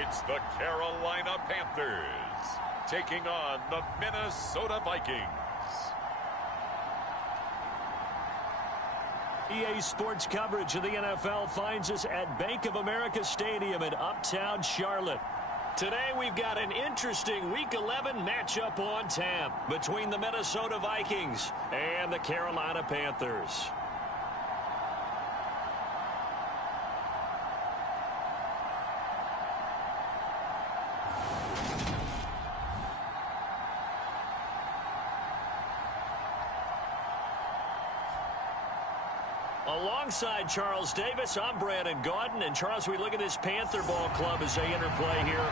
It's the Carolina Panthers taking on the Minnesota Vikings. EA Sports coverage of the NFL finds us at Bank of America Stadium in Uptown Charlotte. Today we've got an interesting Week 11 matchup on tap between the Minnesota Vikings and the Carolina Panthers. Alongside Charles Davis, I'm Brandon Gaudin. And Charles, we look at this Panther ball club as they interplay here.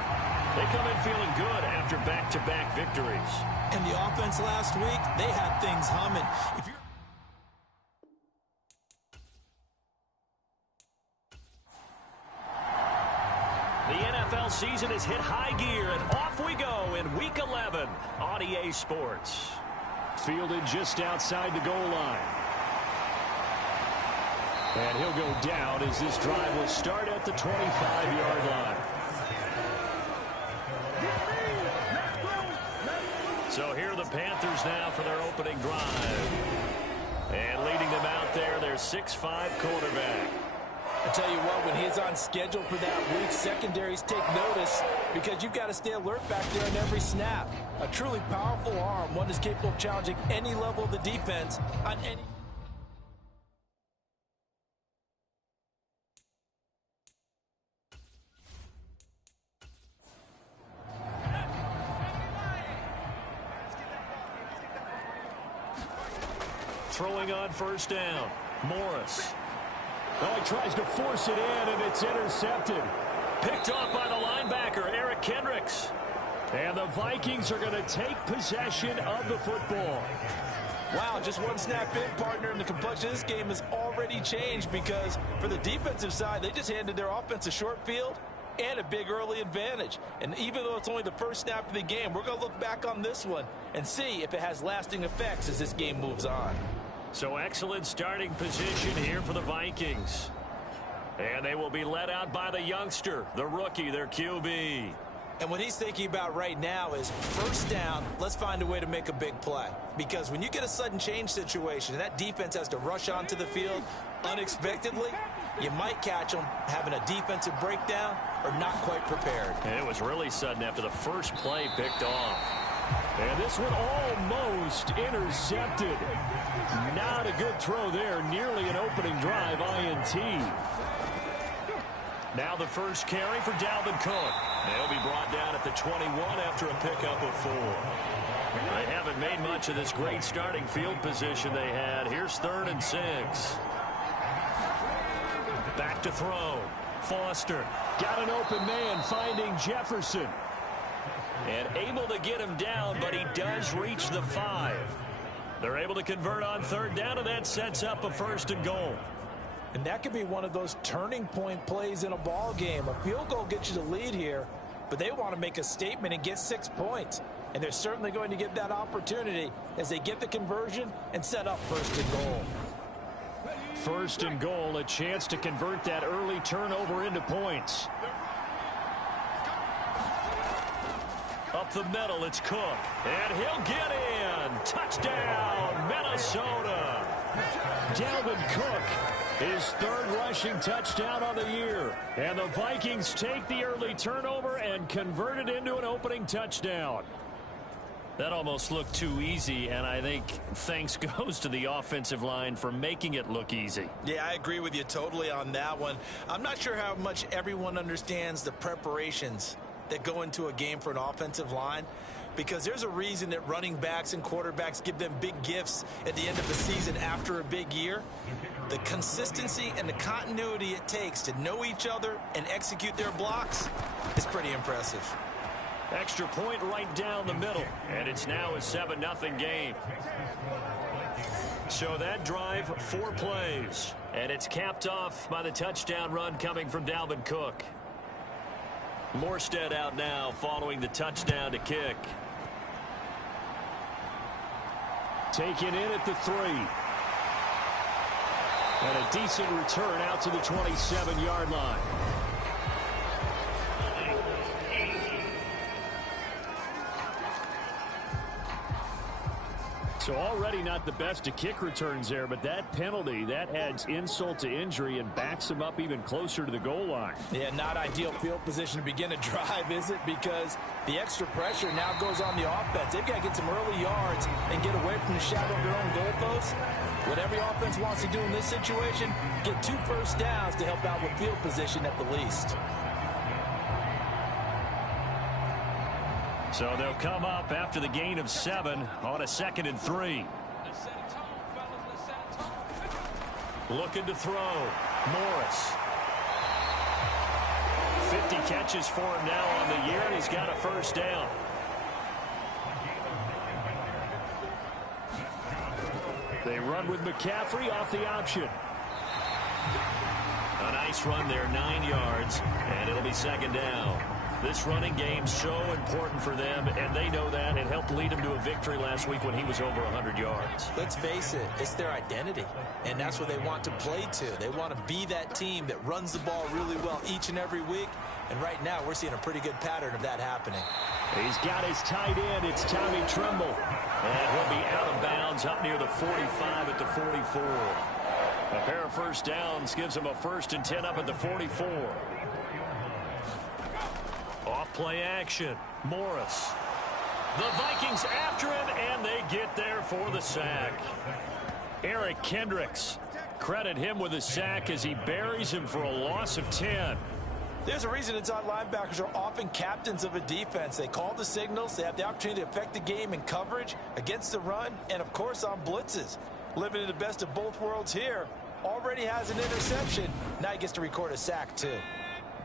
They come in feeling good after back-to-back victories. And the offense last week, they had things humming. The NFL season has hit high gear, and off we go in Week 11 on EA Sports. Fielded just outside the goal line. And he'll go down as this drive will start at the 25-yard line. So here are the Panthers now for their opening drive. And leading them out there, their 6'5" quarterback. I tell you what, when he's on schedule for that week, secondaries take notice because you've got to stay alert back there on every snap. A truly powerful arm, one is capable of challenging any level of the defense on any... Throwing on first down, Morris. Oh, he tries to force it in, and it's intercepted. Picked off by the linebacker, Eric Kendricks. And the Vikings are going to take possession of the football. Wow, just one snap in, partner, and the complexion of this game has already changed because for the defensive side, they just handed their offense a short field and a big early advantage. And even though it's only the first snap of the game, we're going to look back on this one and see if it has lasting effects as this game moves on. So excellent starting position here for the Vikings. And they will be led out by the youngster, the rookie, their QB. And what he's thinking about right now is first down, let's find a way to make a big play. Because when you get a sudden change situation and that defense has to rush onto the field unexpectedly, you might catch them having a defensive breakdown or not quite prepared. And it was really sudden after the first play picked off. And this one almost intercepted. Not a good throw there. Nearly an opening drive INT. Now the first carry for Dalvin Cook. They'll be brought down at the 21 after a pickup of 4. They haven't made much of this great starting field position they had. Here's 3rd and 6. Back to throw. Foster got an open man finding Jefferson. And able to get him down, but he does reach the 5. They're able to convert on 3rd down, and that sets up a 1st and goal. And that could be one of those turning point plays in a ball game. A field goal gets you the lead here, but they want to make a statement and get 6 points. And they're certainly going to get that opportunity as they get the conversion and set up 1st and goal. 1st and goal, a chance to convert that early turnover into points. Up the middle, it's Cook. And he'll get in. Touchdown, Minnesota. Dalvin Cook, his 3rd rushing touchdown on the year. And the Vikings take the early turnover and convert it into an opening touchdown. That almost looked too easy, and I think thanks goes to the offensive line for making it look easy. Yeah, I agree with you totally on that one. I'm not sure how much everyone understands the preparations that go into a game for an offensive line, because there's a reason that running backs and quarterbacks give them big gifts at the end of the season after a big year. The consistency and the continuity it takes to know each other and execute their blocks is pretty impressive. Extra point right down the middle, and it's now a 7-0 game. So that drive, 4 plays, and it's capped off by the touchdown run coming from Dalvin Cook. Morstead out now following the touchdown to kick. Taken in at the 3. And a decent return out to the 27-yard line. So already not the best of kick returns there, but that penalty, that adds insult to injury and backs him up even closer to the goal line. Yeah, not ideal field position to begin a drive, is it? Because the extra pressure now goes on the offense. They've got to get some early yards and get away from the shadow of their own goalposts. What every offense wants to do in this situation, get 2 first downs to help out with field position at the least. So they'll come up after the gain of 7 on a 2nd and 3. Looking to throw. Morris. 50 catches for him now on the year, and he's got a first down. They run with McCaffrey off the option. A nice run there, 9 yards, and it'll be 2nd down. This running game's so important for them, and they know that. It helped lead them to a victory last week when he was over 100 yards. Let's face it, it's their identity, and that's what they want to play to. They want to be that team that runs the ball really well each and every week, and right now we're seeing a pretty good pattern of that happening. He's got his tight end. It's Tommy Tremble, and he'll be out of bounds up near the 45 at the 44. A pair of first downs gives him a 1st and 10 up at the 44. Off play action. Morris. The Vikings after him, and they get there for the sack. Eric Kendricks. Credit him with a sack as he buries him for a loss of 10. There's a reason inside linebackers are often captains of a defense. They call the signals. They have the opportunity to affect the game in coverage, against the run, and, of course, on blitzes. Living in the best of both worlds here. Already has an interception. Now he gets to record a sack, too.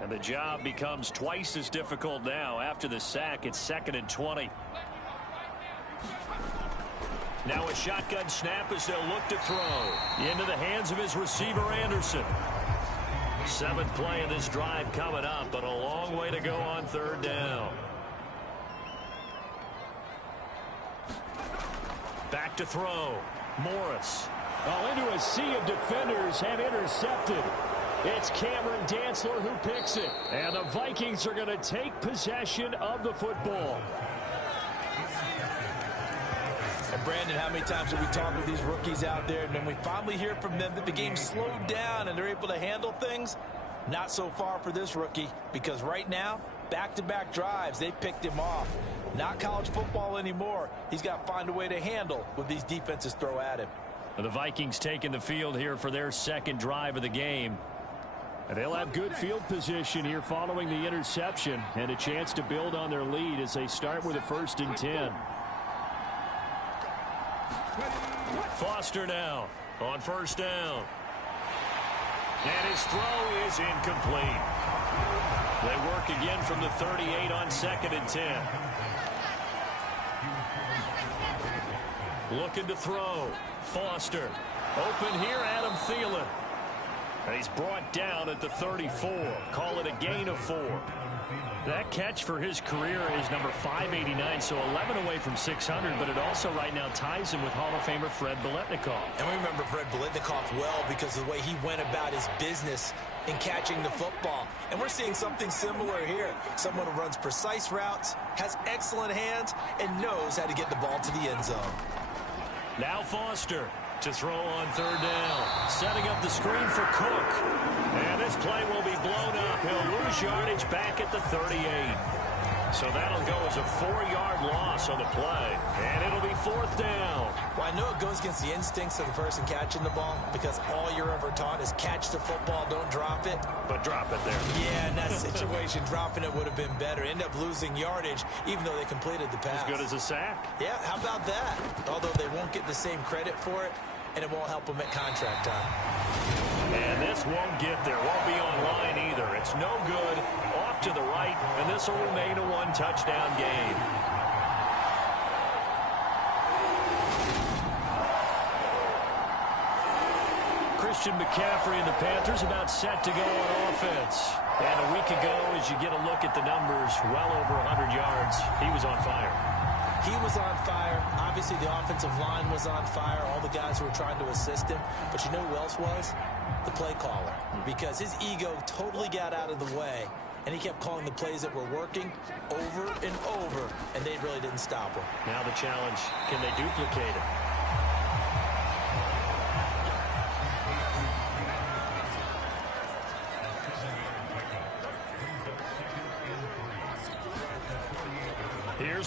And the job becomes twice as difficult now. After the sack, it's 2nd and 20. Now a shotgun snap as they'll look to throw. Into the hands of his receiver, Anderson. 7th play of this drive coming up, but a long way to go on 3rd down. Back to throw. Morris. Into a sea of defenders and intercepted. It's Cameron Dantzler who picks it. And the Vikings are going to take possession of the football. And Brandon, how many times have we talked with these rookies out there, and then we finally hear from them that the game slowed down and they're able to handle things? Not so far for this rookie, because right now, back-to-back drives, they picked him off. Not college football anymore. He's got to find a way to handle what these defenses throw at him. The Vikings taking the field here for their 2nd drive of the game. And they'll have good field position here following the interception and a chance to build on their lead as they start with a 1st and 10. Foster now on 1st down. And his throw is incomplete. They work again from the 38 on 2nd and 10. Looking to throw. Foster. Open here, Adam Thielen. And he's brought down at the 34. Call it a gain of 4. That catch for his career is number 589, so 11 away from 600, but it also right now ties him with Hall of Famer Fred Biletnikoff. And we remember Fred Biletnikoff well because of the way he went about his business in catching the football. And we're seeing something similar here. Someone who runs precise routes, has excellent hands, and knows how to get the ball to the end zone. Now Foster to throw on 3rd down. Setting up the screen for Cook. And this play will be blown up. He'll lose yardage back at the 38. So that'll go as a 4-yard loss on the play. And it'll be 4th down. Well, I know it goes against the instincts of the person catching the ball because all you're ever taught is catch the football, don't drop it. But drop it there. Yeah, in that situation, dropping it would have been better. End up losing yardage even though they completed the pass. As good as a sack. Yeah, how about that? Although they won't get the same credit for it, and it won't help them at contract time. And this won't get there. Won't be online either. It's no good. Off to the right, and this will remain a 1-touchdown game. Christian McCaffrey and the Panthers about set to go on offense. And a week ago, as you get a look at the numbers, well over 100 yards, he was on fire. He was on fire. Obviously, the offensive line was on fire. All the guys who were trying to assist him. But you know who else was? The play caller. Because his ego totally got out of the way. And he kept calling the plays that were working over and over. And they really didn't stop him. Now the challenge, can they duplicate it?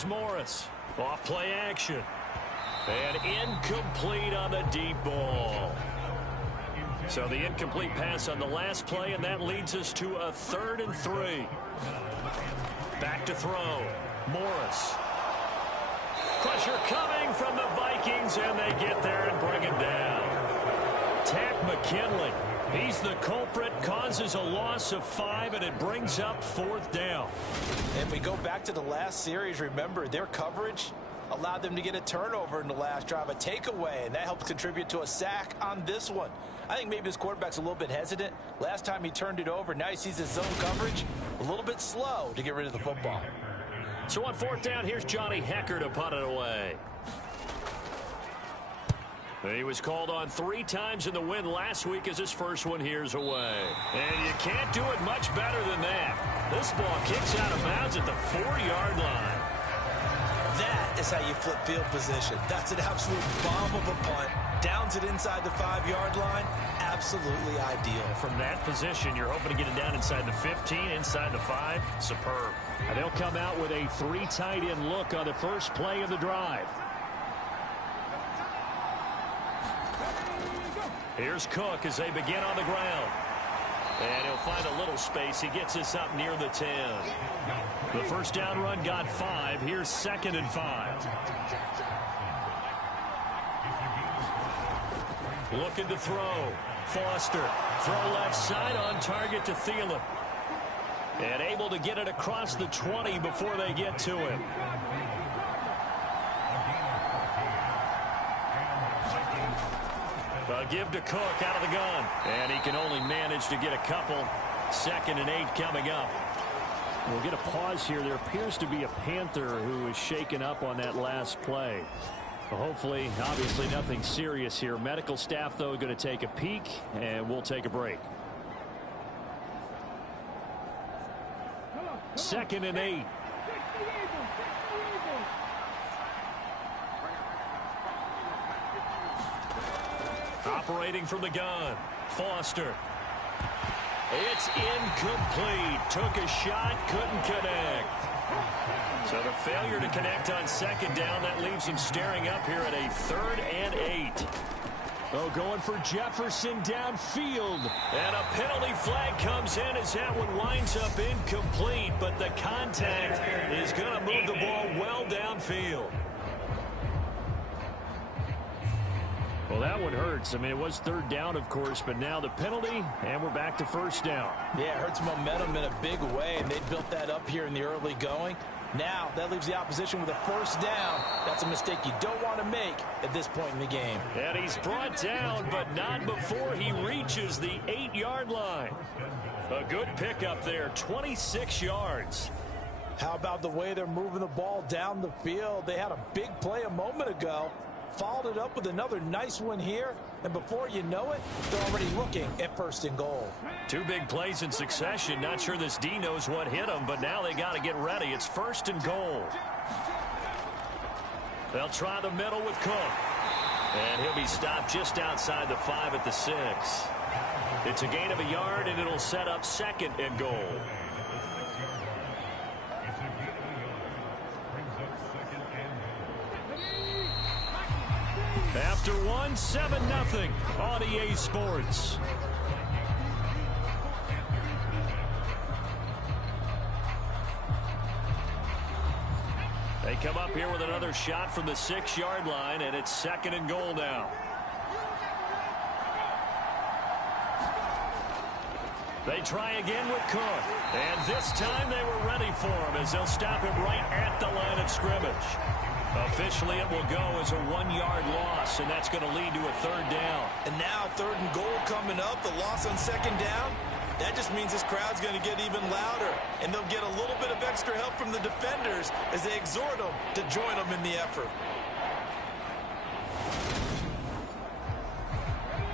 Here's Morris. Off play action. And incomplete on the deep ball. So the incomplete pass on the last play, and that leads us to a 3rd and 3. Back to throw. Morris. Pressure coming from the Vikings, and they get there and bring it down. Tack McKinley. He's the culprit, causes a loss of 5, and it brings up 4th down. If we go back to the last series, remember, their coverage allowed them to get a turnover in the last drive, a takeaway, and that helped contribute to a sack on this one. I think maybe this quarterback's a little bit hesitant. Last time he turned it over, now he sees his zone coverage a little bit slow to get rid of the football. So on 4th down, here's Johnny Hecker to punt it away. He was called on 3 times in the win last week as his first one here's away. And you can't do it much better than that. This ball kicks out of bounds at the 4-yard line. That is how you flip field position. That's an absolute bomb of a punt. Downs it inside the 5-yard line. Absolutely ideal. From that position, you're hoping to get it down inside the 15, inside the 5. Superb. And they'll come out with a 3 tight end look on the first play of the drive. Here's Cook as they begin on the ground. And he'll find a little space. He gets us up near the 10. The first down run got 5. Here's 2nd and 5. Looking to throw. Foster. Throw left side on target to Thielen. And able to get it across the 20 before they get to him. A give to Cook out of the gun. And he can only manage to get a couple. 2nd and 8 coming up. We'll get a pause here. There appears to be a Panther who is shaken up on that last play. Well, hopefully, obviously nothing serious here. Medical staff, though, going to take a peek, and we'll take a break. 2nd and 8. Operating from the gun. Foster. It's incomplete. Took a shot, couldn't connect. So the failure to connect on 2nd down, that leaves him staring up here at a 3rd and 8. Oh, going for Jefferson downfield. And a penalty flag comes in as that one winds up incomplete, but the contact is going to move the ball well downfield. Well, that one hurts. I mean, it was 3rd down, of course, but now the penalty, and we're back to 1st down. Yeah, it hurts momentum in a big way, and they built that up here in the early going. Now, that leaves the opposition with a 1st down. That's a mistake you don't want to make at this point in the game. And he's brought down, but not before he reaches the 8-yard line. A good pickup there, 26 yards. How about the way they're moving the ball down the field? They had a big play a moment ago. Followed it up with another nice one here, and before you know it, they're already looking at 1st and goal. 2 big plays in succession. Not sure this D knows what hit him, but now they got to get ready. It's 1st and goal. They'll try the middle with Cook. And he'll be stopped just outside the 5 at the 6. It's a gain of a yard, and it'll set up 2nd and goal. After 1, 7-0 on EA Sports. They come up here with another shot from the 6-yard line, and it's 2nd and goal now. They try again with Cook. And this time they were ready for him as they'll stop him right at the line of scrimmage. Officially, it will go as a 1-yard loss, and that's going to lead to a 3rd down. And now 3rd and goal coming up, the loss on 2nd down. That just means this crowd's going to get even louder, and they'll get a little bit of extra help from the defenders as they exhort them to join them in the effort.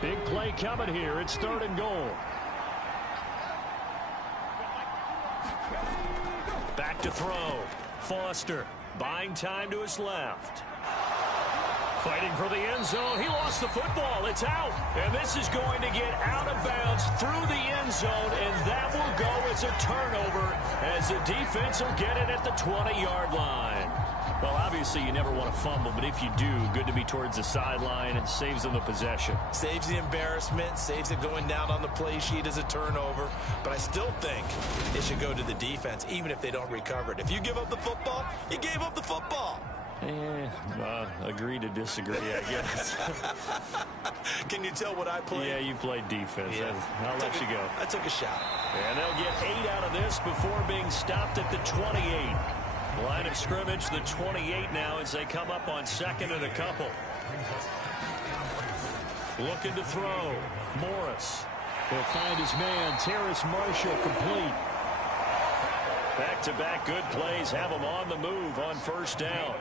Big play coming here. It's 3rd and goal. Back to throw. Foster. Buying time to his left. Fighting for the end zone. He lost the football. It's out. And this is going to get out of bounds through the end zone. And that will go as a turnover as the defense will get it at the 20-yard line. Well, obviously you never want to fumble, but if you do, good to be towards the sideline. It saves them the possession. Saves the embarrassment, saves it going down on the play sheet as a turnover. But I still think it should go to the defense, even if they don't recover it. If you give up the football, you gave up the football. Agree to disagree, I guess. Can you tell what I played? Yeah, you played defense. Yeah. I'll let you go. I took a shot. And they'll get 8 out of this before being stopped at the 28. Line of scrimmage, the 28 now as they come up on second and a couple. Looking to throw. Morris. He'll find his man, Terrace Marshall, complete. Back-to-back good plays have him on the move on first down.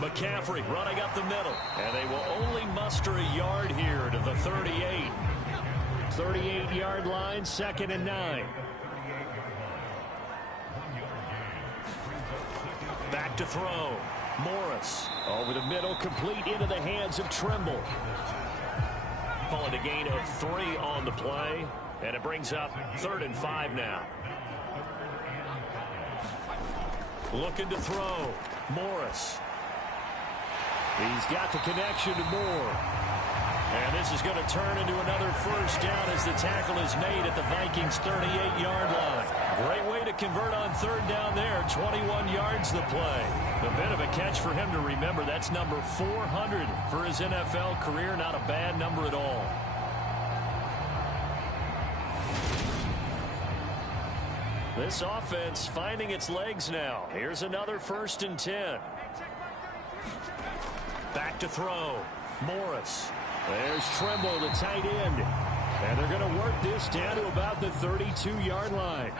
McCaffrey running up the middle. And they will only muster a yard here to the 38. 38-yard line, 2nd and 9. Back to throw. Morris over the middle, complete into the hands of Trimble. Calling a gain of 3 on the play, and it brings up 3rd and 5 now. Looking to throw. Morris. He's got the connection to Moore. And this is going to turn into another first down as the tackle is made at the Vikings' 38-yard line. Great way to convert on 3rd down there. 21 yards the play. A bit of a catch for him to remember. That's number 400 for his NFL career. Not a bad number at all. This offense finding its legs now. Here's another 1st and 10. Back to throw. Morris. There's Trimble, the tight end. And they're going to work this down to about the 32-yard line.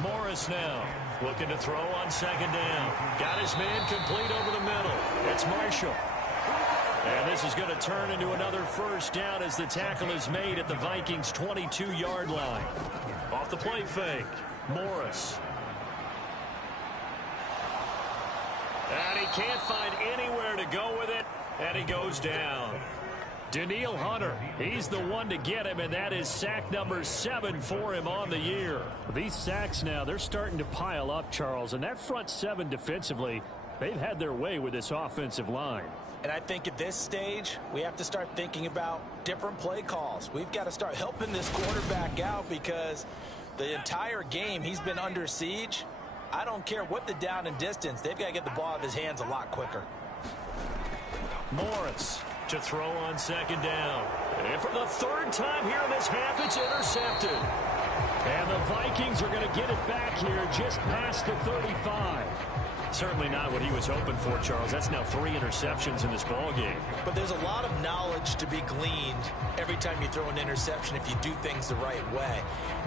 Morris now looking to throw on 2nd down. Got his man complete over the middle. It's Marshall. And this is going to turn into another first down as the tackle is made at the Vikings' 22-yard line. Off the play fake. Morris. And he can't find anywhere to go with it, and he goes down. Danielle Hunter, he's the one to get him, and that is sack number 7 for him on the year. These sacks now, they're starting to pile up, Charles, and that front 7 defensively, they've had their way with this offensive line. And I think at this stage, we have to start thinking about different play calls. We've got to start helping this quarterback out because the entire game he's been under siege. I don't care what the down and distance. They've got to get the ball out of his hands a lot quicker. Morris to throw on 2nd down. And for the 3rd time here in this half, it's intercepted. And the Vikings are going to get it back here just past the 35. Certainly not what he was hoping for, Charles. That's now 3 interceptions in this ball game. But there's a lot of knowledge to be gleaned every time you throw an interception if you do things the right way.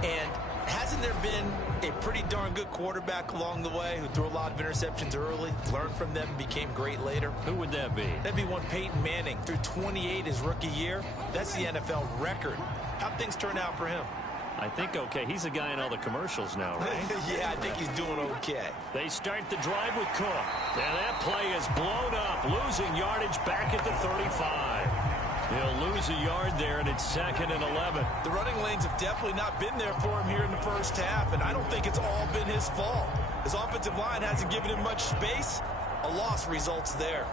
And hasn't there been a pretty darn good quarterback along the way who threw a lot of interceptions early, learned from them, and became great later? Who would that be? That'd be one Peyton Manning. Threw 28 his rookie year. That's the NFL record. How'd things turn out for him? I think okay. He's the guy in all the commercials now, right? Yeah, I think he's doing okay. They start the drive with Cook. Now that play is blown up, losing yardage back at the 35. He'll lose a yard there, and it's 2nd and 11. The running lanes have definitely not been there for him here in the first half, and I don't think it's all been his fault. His offensive line hasn't given him much space. A loss results there.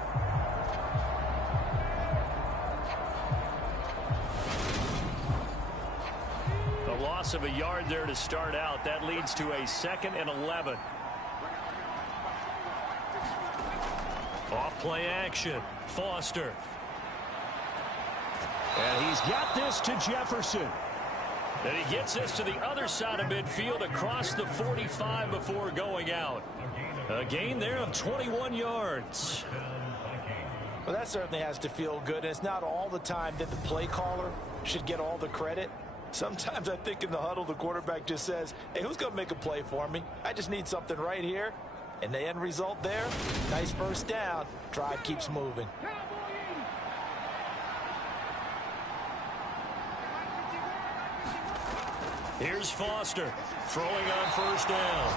A loss of a yard there to start out. That leads to a 2nd and 11. Off play action. Foster. And he's got this to Jefferson. And he gets this to the other side of midfield across the 45 before going out. A gain there of 21 yards. Well, that certainly has to feel good. And it's not all the time that the play caller should get all the credit. Sometimes I think in the huddle, the quarterback just says, hey, who's going to make a play for me? I just need something right here. And the end result there, nice first down. Drive keeps moving. Here's Foster throwing on first down.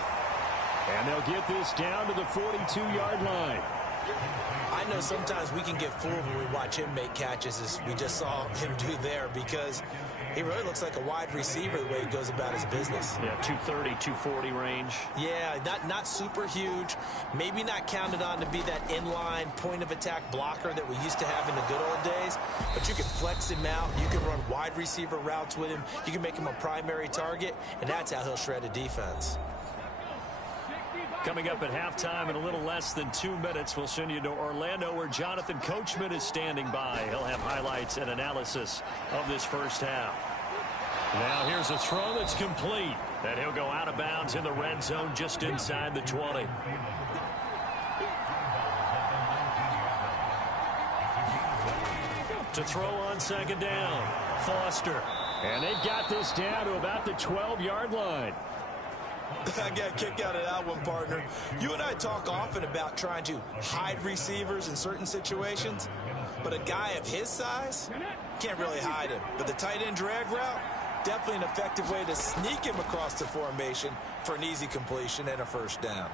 And they'll get this down to the 42-yard line. I know sometimes we can get fooled when we watch him make catches, as we just saw him do there, because he really looks like a wide receiver the way he goes about his business. Yeah, 230, 240 range. Yeah, not super huge. Maybe not counted on to be that inline point-of-attack blocker that we used to have in the good old days. But you can flex him out. You can run wide receiver routes with him. You can make him a primary target, and that's how he'll shred a defense. Coming up at halftime in a little less than 2 minutes, we'll send you to Orlando, where Jonathan Coachman is standing by. He'll have highlights and analysis of this first half. Now here's a throw that's complete, and he'll go out of bounds in the red zone just inside the 20. To throw on second down, Foster. And they've got this down to about the 12-yard line. I got a kick out of that one, partner. You and I talk often about trying to hide receivers in certain situations, but a guy of his size can't really hide him. But the tight end drag route, definitely an effective way to sneak him across the formation for an easy completion and a first down.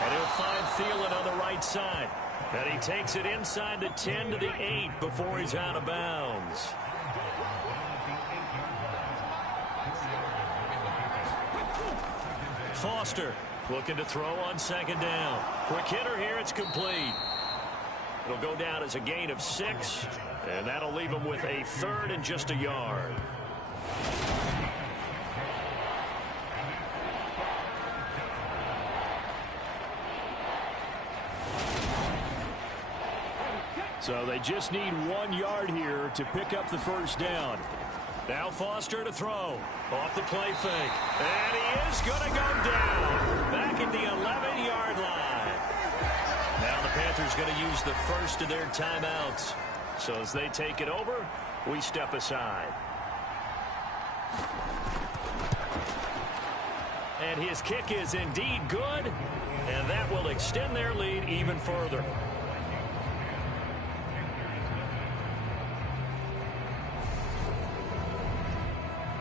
And he'll find Thielen on the right side. And he takes it inside the 10 to the 8 before he's out of bounds. Foster looking to throw on second down. Quick hitter here, it's complete. It'll go down as a gain of 6, and that'll leave him with a third and just a yard. So they just need 1 yard here to pick up the first down. Now Foster to throw. Off the play fake. And he is going to go down. Back at the 11-yard line. Now the Panthers going to use the first of their timeouts. So as they take it over, we step aside. And his kick is indeed good. And that will extend their lead even further.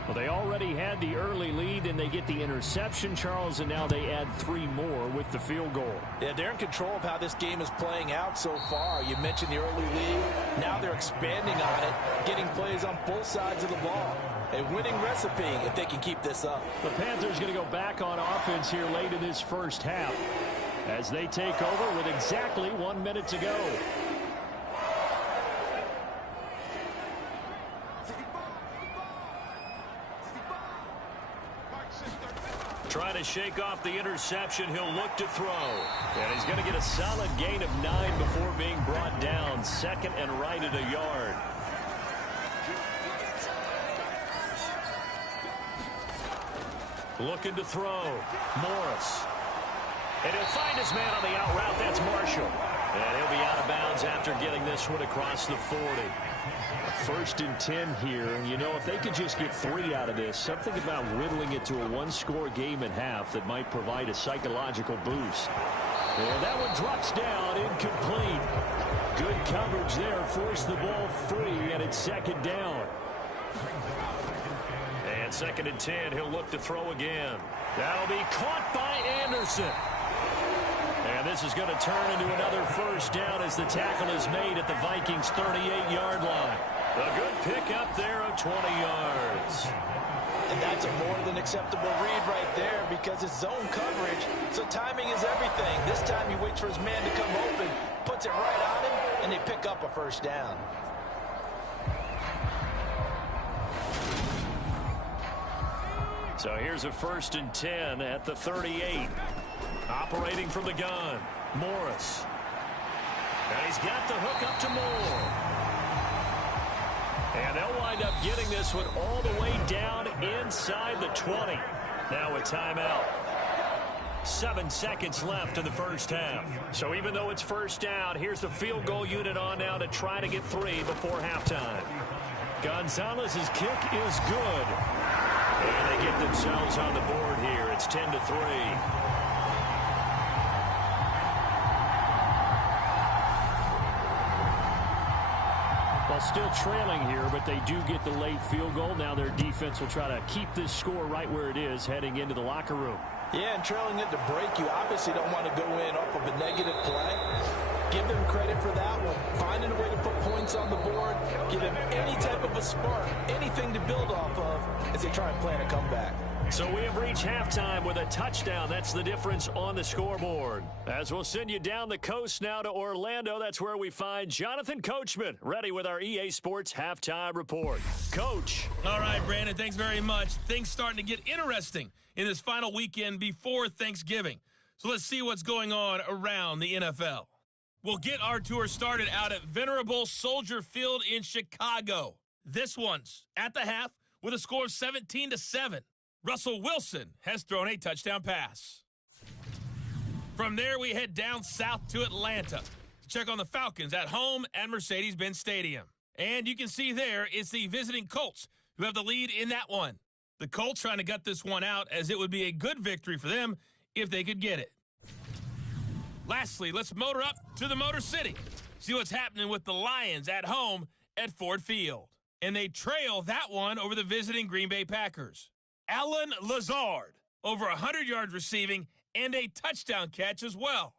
Well, they already had the early lead, and they get the interception, Charles, and now they add 3 more with the field goal. Yeah, they're in control of how this game is playing out so far. You mentioned the early lead. Now they're expanding on it, getting plays on both sides of the ball. A winning recipe if they can keep this up. The Panthers going to go back on offense here late in this first half as they take over with exactly 1 minute to go. Trying to shake off the interception. He'll look to throw. And he's going to get a solid gain of 9 before being brought down. Second and right at a yard. Looking to throw. Morris. And he'll find his man on the out route. That's Marshall. And he'll be out of bounds after getting this one across the 40. First and 10 here, and you know, if they could just get 3 out of this, something about whittling it to a 1-score game at half that might provide a psychological boost. And that one drops down, incomplete. Good coverage there, forced the ball free, and it's second down. And second and 10, he'll look to throw again. That'll be caught by Anderson. And this is going to turn into another first down as the tackle is made at the Vikings' 38-yard line. A good pickup there of 20 yards. And that's a more than acceptable read right there because it's zone coverage, so timing is everything. This time he waits for his man to come open, puts it right on him, and they pick up a first down. So here's a first and 10 at the 38. Operating from the gun, Morris. And he's got the hook up to Moore. And they'll wind up getting this one all the way down inside the 20. Now a timeout. 7 seconds left in the first half. So even though it's first down, here's the field goal unit on now to try to get 3 before halftime. Gonzalez's kick is good. And they get themselves on the board here. It's 10-3. Still trailing here, but they do get the late field goal. Now their defense will try to keep this score right where it is heading into the locker room. Yeah, and trailing it to break, you obviously don't want to go in off of a negative play. Give them credit for that one. Finding a way to put points on the board, give them any type of a spark, anything to build off of as they try and plan a comeback. So we have reached halftime with a touchdown. That's the difference on the scoreboard. As we'll send you down the coast now to Orlando, that's where we find Jonathan Coachman, ready with our EA Sports Halftime Report. Coach. All right, Brandon, thanks very much. Things starting to get interesting in this final weekend before Thanksgiving. So let's see what's going on around the NFL. We'll get our tour started out at Venerable Soldier Field in Chicago. This one's at the half with a score of 17-7. Russell Wilson has thrown a touchdown pass. From there, we head down south to Atlanta to check on the Falcons at home at Mercedes-Benz Stadium. And you can see there it's the visiting Colts who have the lead in that one. The Colts trying to gut this one out as it would be a good victory for them if they could get it. Lastly, let's motor up to the Motor City. See what's happening with the Lions at home at Ford Field. And they trail that one over the visiting Green Bay Packers. Alan Lazard, over 100 yards receiving and a touchdown catch as well.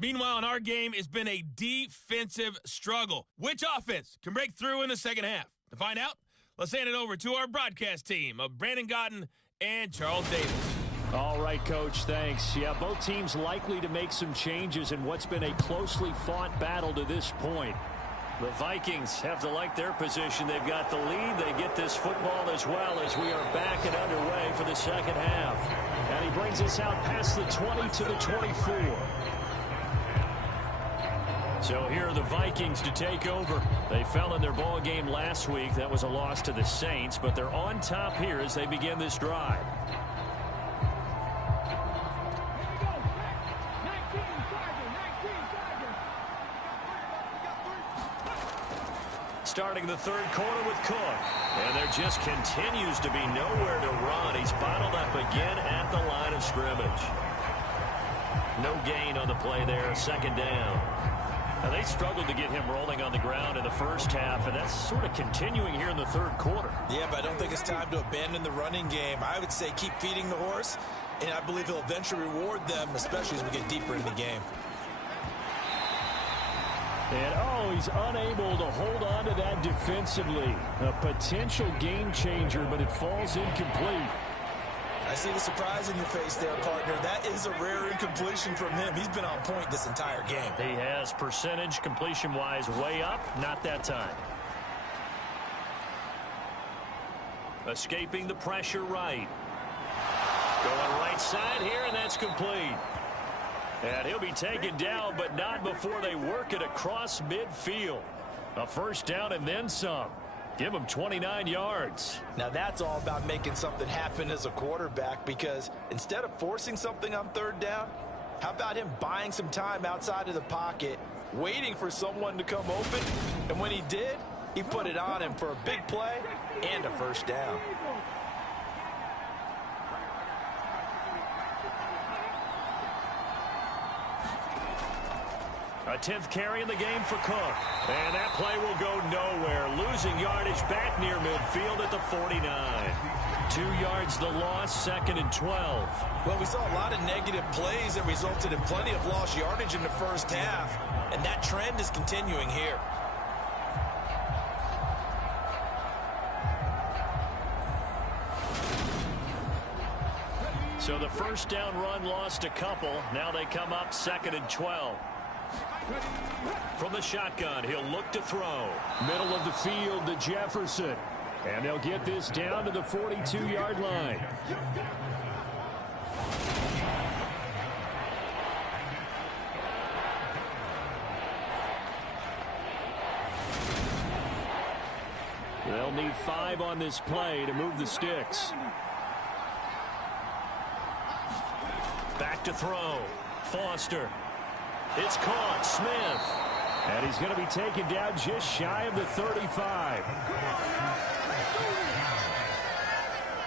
Meanwhile, in our game, it's been a defensive struggle. Which offense can break through in the second half? To find out, let's hand it over to our broadcast team of Brandon Godden and Charles Davis. All right, Coach, thanks. Yeah, both teams likely to make some changes in what's been a closely fought battle to this point. The Vikings have to like their position. They've got the lead. They get this football as well as we are back and underway for the second half. And he brings us out past the 20 to the 24. So here are the Vikings to take over. They fell in their ball game last week. That was a loss to the Saints, but they're on top here as they begin this drive. Starting the third quarter with Cook. And there just continues to be nowhere to run. He's bottled up again at the line of scrimmage. No gain on the play there. Second down. Now they struggled to get him rolling on the ground in the first half, and that's sort of continuing here in the third quarter. Yeah, but I don't think it's time to abandon the running game. I would say keep feeding the horse, and I believe he'll eventually reward them, especially as we get deeper in the game. And, he's unable to hold on to that defensively. A potential game changer, but it falls incomplete. I see the surprise in your face there, partner. That is a rare incompletion from him. He's been on point this entire game. He has percentage completion-wise way up. Not that time. Escaping the pressure right. Going right side here, and that's complete. And he'll be taken down, but not before they work it across midfield. A first down and then some. Give him 29 yards. Now that's all about making something happen as a quarterback, because instead of forcing something on third down, how about him buying some time outside of the pocket, waiting for someone to come open, and when he did, he put it on him for a big play and a first down. A 10th carry in the game for Cook. And that play will go nowhere. Losing yardage back near midfield at the 49. 2 yards the loss, second and 12. Well, we saw a lot of negative plays that resulted in plenty of lost yardage in the first half, and that trend is continuing here. So the first down run lost a couple. Now they come up second and 12. From the shotgun, he'll look to throw. Middle of the field to Jefferson. And they'll get this down to the 42-yard line. They'll need 5 on this play to move the sticks. Back to throw. Foster. It's caught. Smith. And he's going to be taken down just shy of the 35.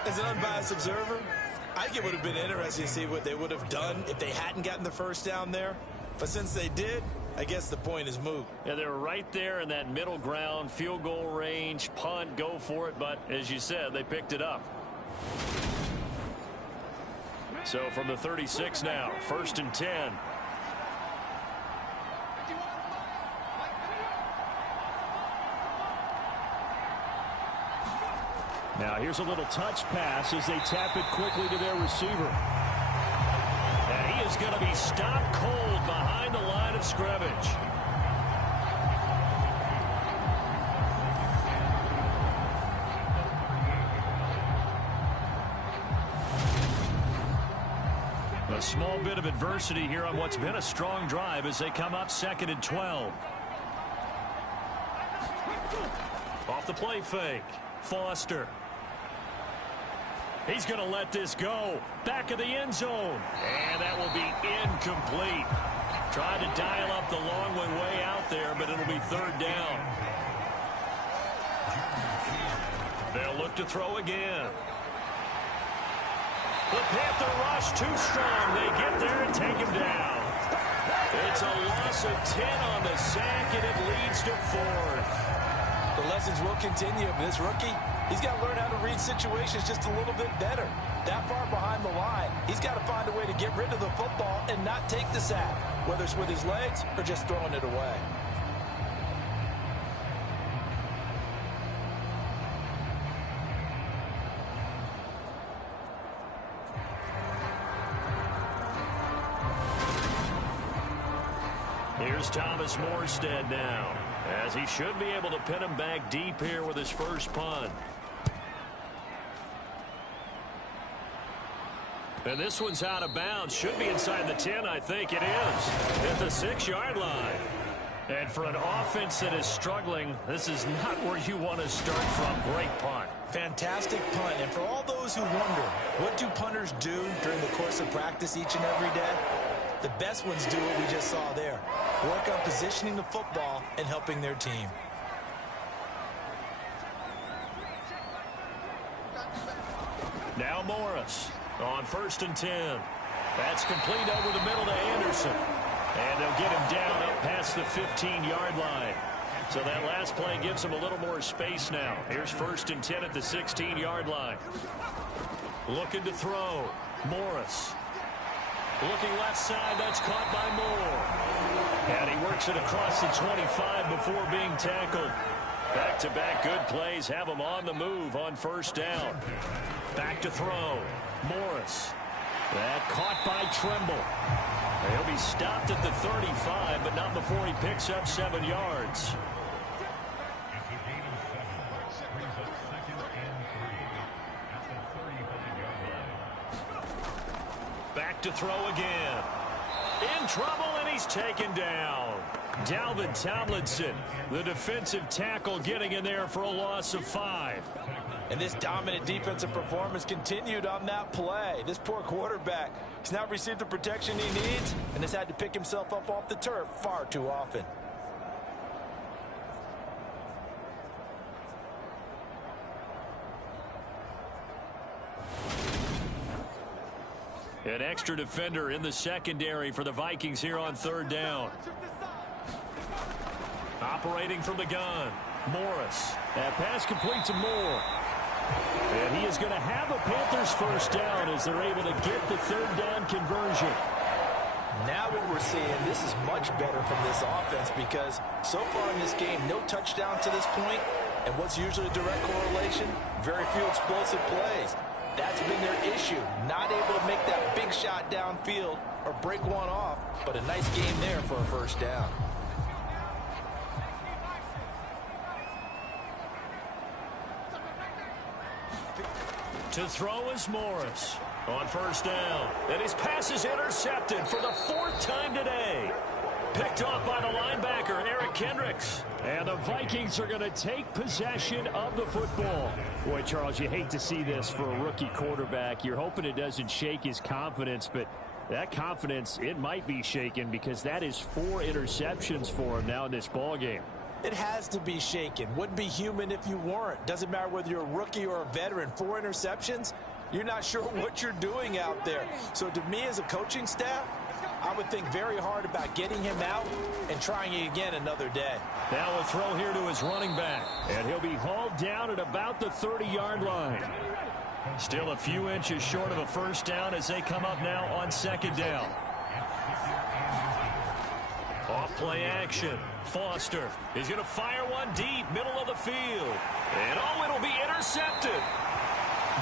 As an unbiased observer, I think it would have been interesting to see what they would have done if they hadn't gotten the first down there. But since they did, I guess the point is moot. Yeah, they were right there in that middle ground, field goal range, punt, go for it. But as you said, they picked it up. So from the 36 now, first and 10. Now here's a little touch pass as they tap it quickly to their receiver. And he is going to be stopped cold behind the line of scrimmage. A small bit of adversity here on what's been a strong drive as they come up 2nd and 12. Off the play fake. Foster. He's going to let this go. Back of the end zone. And that will be incomplete. Tried to dial up the long way out there, but it'll be 3rd down. They'll look to throw again. The Panther rush too strong. They get there and take him down. It's a loss of 10 on the sack, and it leads to 4th. The lessons will continue. This rookie, he's got to learn how to read situations just a little bit better. That far behind the line, he's got to find a way to get rid of the football and not take the sack, whether it's with his legs or just throwing it away. Here's Thomas Morstead now, as he should be able to pin him back deep here with his first punt. And this one's out of bounds. Should be inside the 10, I think it is. At the 6-yard line. And for an offense that is struggling, this is not where you want to start from. Great punt. Fantastic punt. And for all those who wonder, what do punters do during the course of practice each and every day? The best ones do what we just saw there. Work on positioning the football and helping their team. Now Morris on 1st and 10. That's complete over the middle to Anderson. And they'll get him down up past the 15-yard line. So that last play gives him a little more space now. Here's 1st and 10 at the 16-yard line. Looking to throw. Morris. Looking left side, that's caught by Moore. And he works it across the 25 before being tackled. Back-to-back good plays have him on the move on 1st down. Back to throw. Morris. That caught by Trimble. He'll be stopped at the 35, but not before he picks up 7 yards. Back to throw again. In trouble, and he's taken down. Dalvin Tomlinson, the defensive tackle, getting in there for a loss of 5. And this dominant defensive performance continued on that play. This poor quarterback has not received the protection he needs and has had to pick himself up off the turf far too often. An extra defender in the secondary for the Vikings here on 3rd down. Operating from the gun. Morris. That pass complete to Moore. And he is going to have a Panthers 1st down as they're able to get the 3rd down conversion. Now what we're seeing, this is much better from this offense because so far in this game, no touchdown to this point. And what's usually a direct correlation? Very few explosive plays. That's been their issue. Not able to make that big shot downfield or break one off, but a nice game there for a 1st down. To throw is Morris on 1st down. And his pass is intercepted for the 4th time today. Picked off by the linebacker, Eric Kendricks. And the Vikings are going to take possession of the football. Boy, Charles, you hate to see this for a rookie quarterback. You're hoping it doesn't shake his confidence, but that confidence, it might be shaken because that is 4 interceptions for him now in this ballgame. It has to be shaken. Wouldn't be human if you weren't. Doesn't matter whether you're a rookie or a veteran. 4 interceptions, you're not sure what you're doing out there. So to me as a coaching staff, I would think very hard about getting him out and trying it again another day. Now a throw here to his running back. And he'll be hauled down at about the 30-yard line. Still a few inches short of a 1st down as they come up now on 2nd down. Off play action. Foster is going to fire one deep, middle of the field. And oh, it'll be intercepted.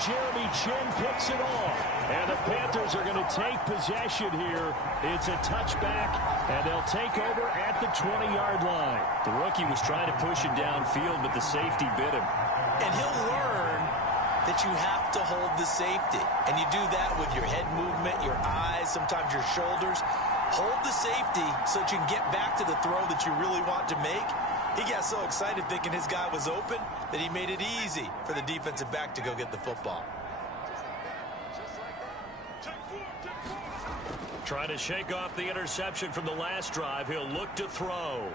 Jeremy Chin picks it off. And the Panthers are going to take possession here. It's a touchback, and they'll take over at the 20-yard line. The rookie was trying to push it downfield, but the safety bit him. And he'll learn that you have to hold the safety. And you do that with your head movement, your eyes, sometimes your shoulders. Hold the safety so that you can get back to the throw that you really want to make. He got so excited thinking his guy was open that he made it easy for the defensive back to go get the football. Trying to shake off the interception from the last drive. He'll look to throw.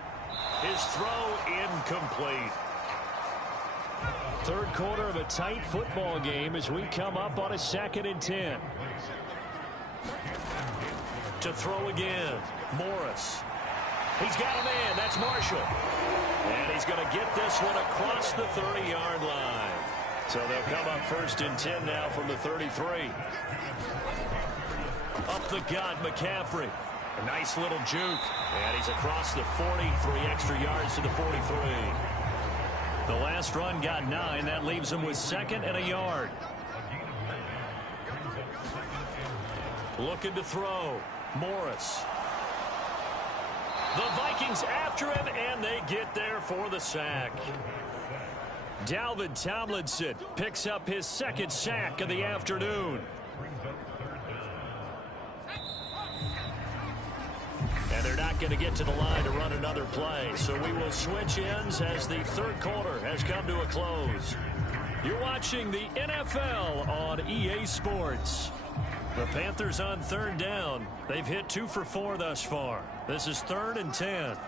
His throw incomplete. Third quarter of a tight football game as we come up on a 2nd and 10. To throw again. Morris. He's got a man. That's Marshall. And he's going to get this one across the 30-yard line. So they'll come up 1st and 10 now from the 33. Up the gut, McCaffrey. A nice little juke. And he's across the 40, 3 extra yards to the 43. The last run got 9. That leaves him with 2nd and a yard. Looking to throw. Morris. The Vikings after him, and they get there for the sack. Dalvin Tomlinson picks up his 2nd sack of the afternoon. And they're not going to get to the line to run another play. So we will switch ends as the third quarter has come to a close. You're watching the NFL on EA Sports. The Panthers on 3rd down. They've hit 2 for 4 thus far. This is 3rd and 10.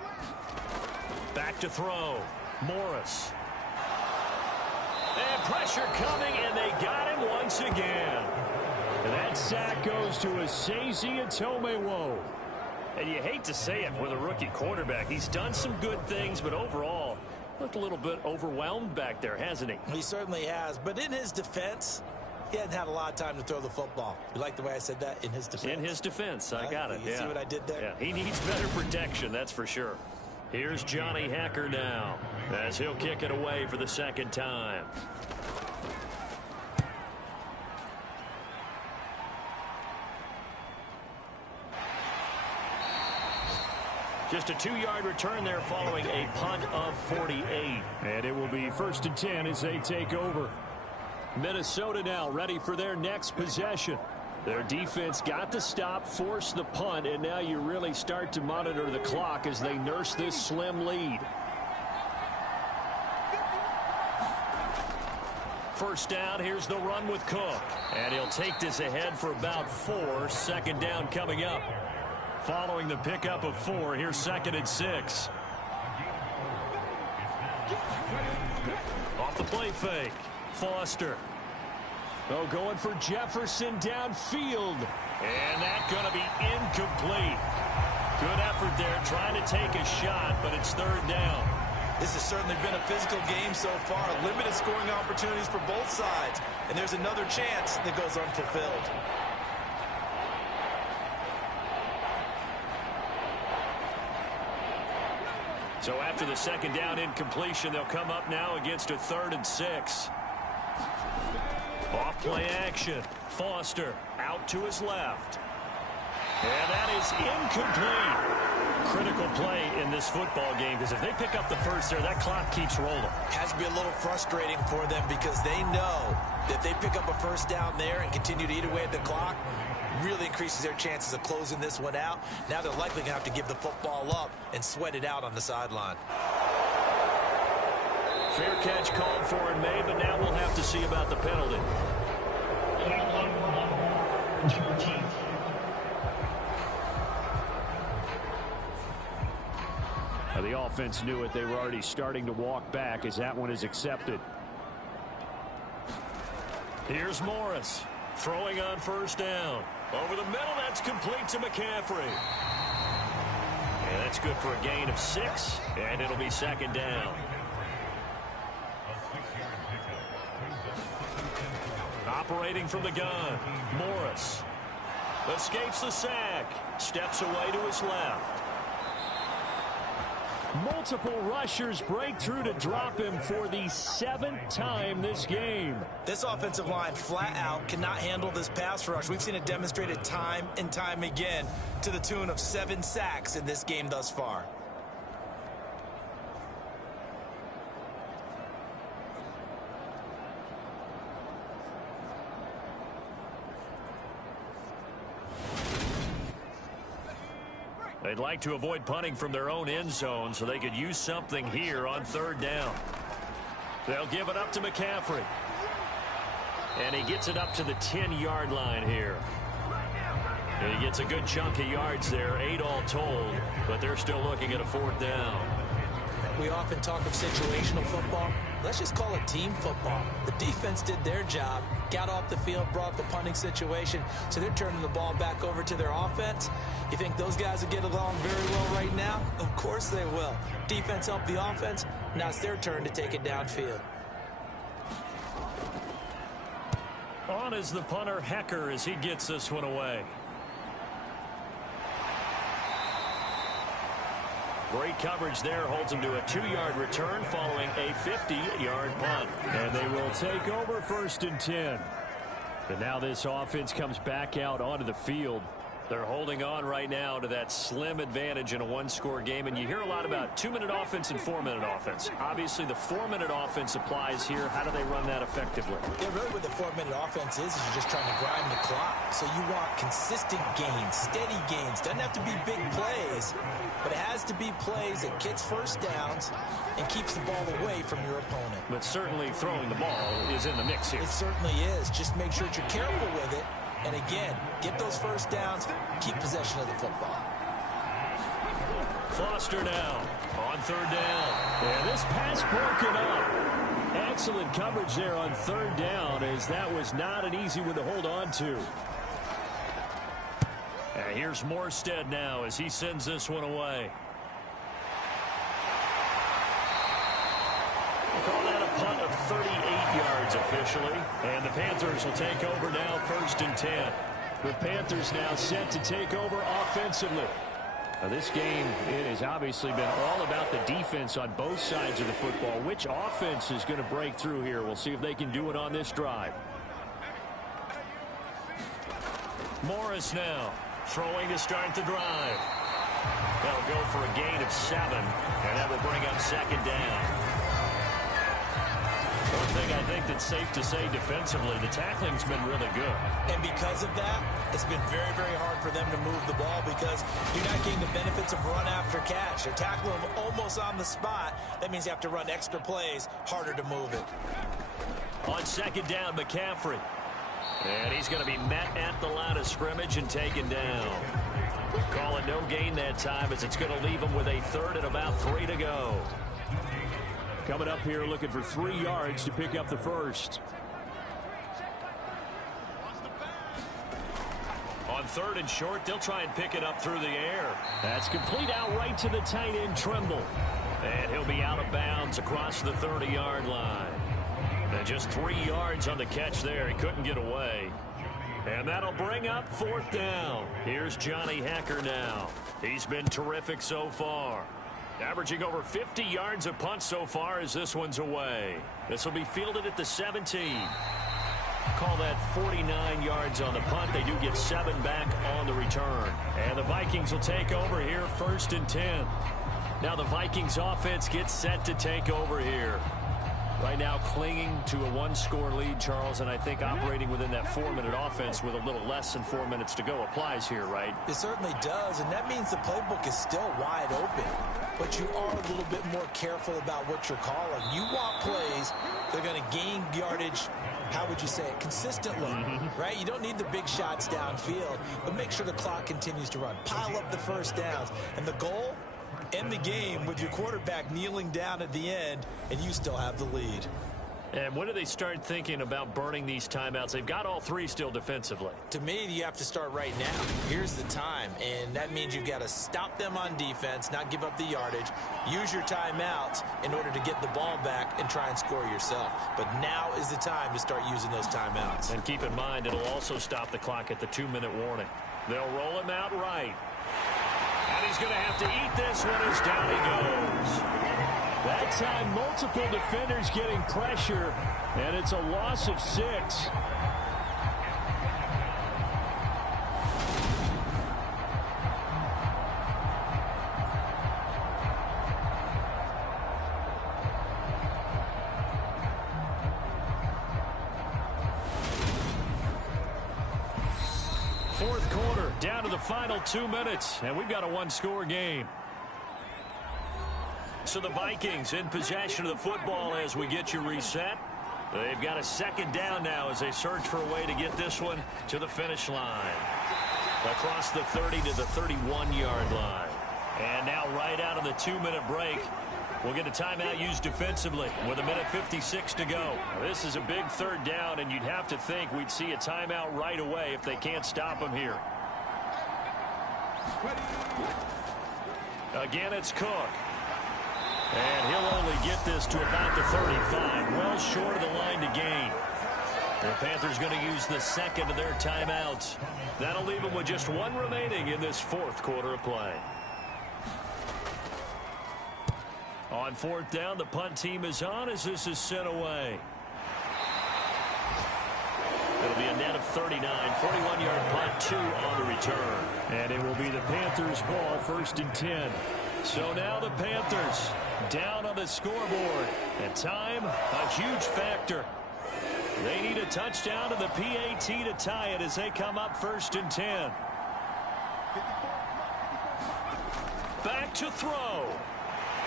Back to throw. Morris. And pressure coming, and they got him once again. And that sack goes to Asezi Atomewo. And you hate to say it with a rookie quarterback. He's done some good things, but overall, looked a little bit overwhelmed back there, hasn't he? He certainly has. But in his defense, he hadn't had a lot of time to throw the football. You like the way I said that? In his defense? In his defense. I got it. You see what I did there? Yeah, he needs better protection, that's for sure. Here's Johnny Hacker now as he'll kick it away for the 2nd time. Just a 2-yard return there following a punt of 48. And it will be 1st and 10 as they take over. Minnesota now ready for their next possession. Their defense got the stop, forced the punt, and now you really start to monitor the clock as they nurse this slim lead. First down, here's the run with Cook. And he'll take this ahead for about 4. 2nd down coming up. Following the pickup of 4, here's 2nd and 6. Off the play fake. Foster. Oh, going for Jefferson downfield. And that's going to be incomplete. Good effort there, trying to take a shot, but it's 3rd down. This has certainly been a physical game so far. Limited scoring opportunities for both sides. And there's another chance that goes unfulfilled. So after the 2nd down incompletion, they'll come up now against a 3rd and 6. Off play action. Foster out to his left. And that is incomplete. Critical play in this football game because if they pick up the first there, that clock keeps rolling. Has to be a little frustrating for them because they know that if they pick up a first down there and continue to eat away at the clock, really increases their chances of closing this one out. Now they're likely going to have to give the football up and sweat it out on the sideline. Fair catch called for and made, but now we'll have to see about the penalty. Now the offense knew it. They were already starting to walk back as that one is accepted. Here's Morris throwing on 1st down. Over the middle, that's complete to McCaffrey. And that's good for a gain of 6, and it'll be 2nd down. Operating from the gun, Morris escapes the sack, steps away to his left. Multiple rushers break through to drop him for the 7th time this game. This offensive line flat out cannot handle this pass rush. We've seen it demonstrated time and time again to the tune of 7 sacks in this game thus far. They'd like to avoid punting from their own end zone so they could use something here on 3rd down. They'll give it up to McCaffrey. And he gets it up to the 10-yard line here. He gets a good chunk of yards there, 8 all told, but they're still looking at a 4th down. We often talk of situational football. Let's just call it team football. The defense did their job, got off the field, brought the punting situation, so they're turning the ball back over to their offense. You think those guys will get along very well right now? Of course they will. Defense helped the offense. Now it's their turn to take it downfield. On is the punter, Hecker, as he gets this one away. Great coverage there, holds him to a 2-yard return following a 50-yard punt. And they will take over 1st and 10. And now this offense comes back out onto the field. They're holding on right now to that slim advantage in a 1-score game. And you hear a lot about 2-minute offense and 4-minute offense. Obviously, the 4-minute offense applies here. How do they run that effectively? Yeah, really what the 4-minute offense is you're just trying to grind the clock. So you want consistent gains, steady gains. Doesn't have to be big plays, but it has to be plays that gets first downs and keeps the ball away from your opponent. But certainly throwing the ball is in the mix here. It certainly is. Just make sure that you're careful with it. And again, get those first downs, keep possession of the football. Foster now on 3rd down. And this pass broken up. Excellent coverage there on 3rd down, as that was not an easy one to hold on to. And here's Morstead now as he sends this one away. Call that a punt of 38 yards officially. And the Panthers will take over now 1st and 10. The Panthers now set to take over offensively. Now this game, it has obviously been all about the defense on both sides of the football. Which offense is going to break through here? We'll see if they can do it on this drive. Morris now throwing to start the drive. They'll go for a gain of 7, and that will bring up 2nd down. One thing I think that's safe to say defensively, the tackling's been really good. And because of that, it's been very, very hard for them to move the ball because you're not getting the benefits of run after catch. They're tackling them almost on the spot. That means you have to run extra plays, harder to move it. On 2nd down, McCaffrey. And he's going to be met at the line of scrimmage and taken down. Call it no gain that time as it's going to leave him with a 3rd and about 3 to go. Coming up here looking for 3 yards to pick up the 1st. On 3rd and short, they'll try and pick it up through the air. That's complete out right to the tight end, Trimble. And he'll be out of bounds across the 30-yard line. And just 3 yards on the catch there. He couldn't get away. And that'll bring up 4th down. Here's Johnny Hecker now. He's been terrific so far. Averaging over 50 yards a punt so far as this one's away. This will be fielded at the 17. Call that 49 yards on the punt. They do get 7 back on the return. And the Vikings will take over here 1st and 10. Now the Vikings offense gets set to take over here. Right now clinging to a 1-score lead, Charles, and I think operating within that 4-minute offense with a little less than 4 minutes to go applies here, right? It certainly does, and that means the playbook is still wide open. But you are a little bit more careful about what you're calling. You want plays that are going to gain yardage, how would you say it, consistently, right? You don't need the big shots downfield, but make sure the clock continues to run. Pile up the first downs. And the goal? End the game with your quarterback kneeling down at the end, and you still have the lead. And when do they start thinking about burning these timeouts? They've got all 3 still defensively. To me, you have to start right now. Here's the time, and that means you've got to stop them on defense, not give up the yardage, use your timeouts in order to get the ball back and try and score yourself. But now is the time to start using those timeouts. And keep in mind, it'll also stop the clock at the 2-minute warning. They'll roll him out right. And he's going to have to eat this one as down he goes. That time, multiple defenders getting pressure, and it's a loss of 6. Fourth quarter, down to the final 2 minutes, and we've got a one-score game. So the Vikings in possession of the football as we get you reset. They've got a second down now as they search for a way to get this one to the finish line. Across the 30 to the 31-yard line. And now right out of the 2-minute break, we'll get a timeout used defensively with 1:56 to go. This is a big third down, and you'd have to think we'd see a timeout right away if they can't stop them here. Again, it's Cook. And he'll only get this to about the 35, well short of the line to gain. The Panthers going to use the second of their timeouts. That'll leave them with just one remaining in this fourth quarter of play. On fourth down, the punt team is on as this is sent away. It'll be a net of 39, 41-yard punt, 2 on the return. And it will be the Panthers' ball, 1st and 10. So now the Panthers down on the scoreboard. And time, a huge factor. They need a touchdown to the PAT to tie it as they come up 1st and 10. Back to throw.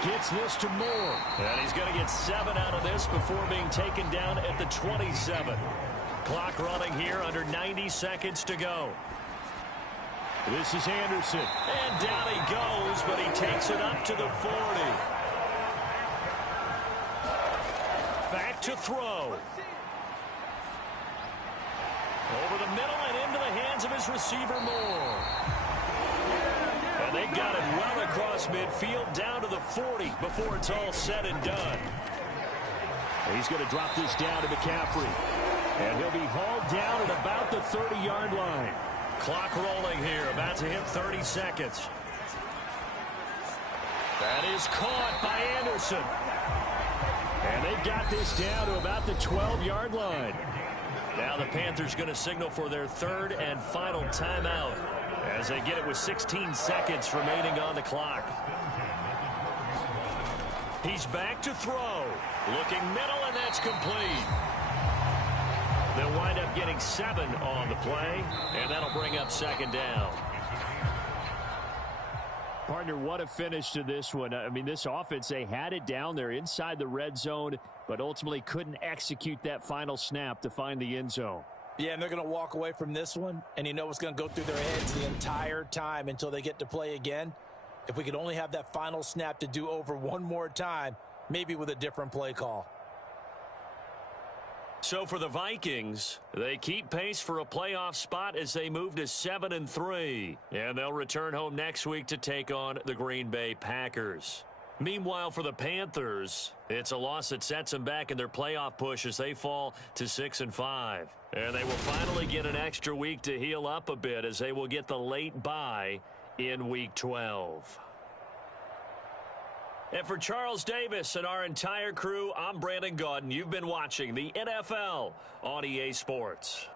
Gets this to Moore. And he's going to get 7 out of this before being taken down at the 27. Clock running here, under 90 seconds to go. This is Anderson. And down he goes, but he takes it up to the 40. Back to throw. Over the middle and into the hands of his receiver, Moore. And they got it well across midfield, down to the 40 before it's all said and done. He's going to drop this down to McCaffrey. And he'll be hauled down at about the 30-yard line. Clock rolling here, about to hit 30 seconds. That is caught by Anderson. And they've got this down to about the 12-yard line. Now the Panthers going to signal for their third and final timeout as they get it with 16 seconds remaining on the clock. He's back to throw. Looking middle, and that's complete. They'll wind up getting 7 on the play, and that'll bring up second down. Partner, what a finish to this one. I mean, this offense, they had it down there inside the red zone, but ultimately couldn't execute that final snap to find the end zone. Yeah, and they're going to walk away from this one, and you know what's going to go through their heads the entire time until they get to play again. If we could only have that final snap to do over one more time, maybe with a different play call. So for the Vikings, they keep pace for a playoff spot as they move to 7-3. And they'll return home next week to take on the Green Bay Packers. Meanwhile, for the Panthers, it's a loss that sets them back in their playoff push as they fall to 6-5. And they will finally get an extra week to heal up a bit as they will get the late bye in Week 12. And for Charles Davis and our entire crew, I'm Brandon Gaudin. You've been watching the NFL on EA Sports.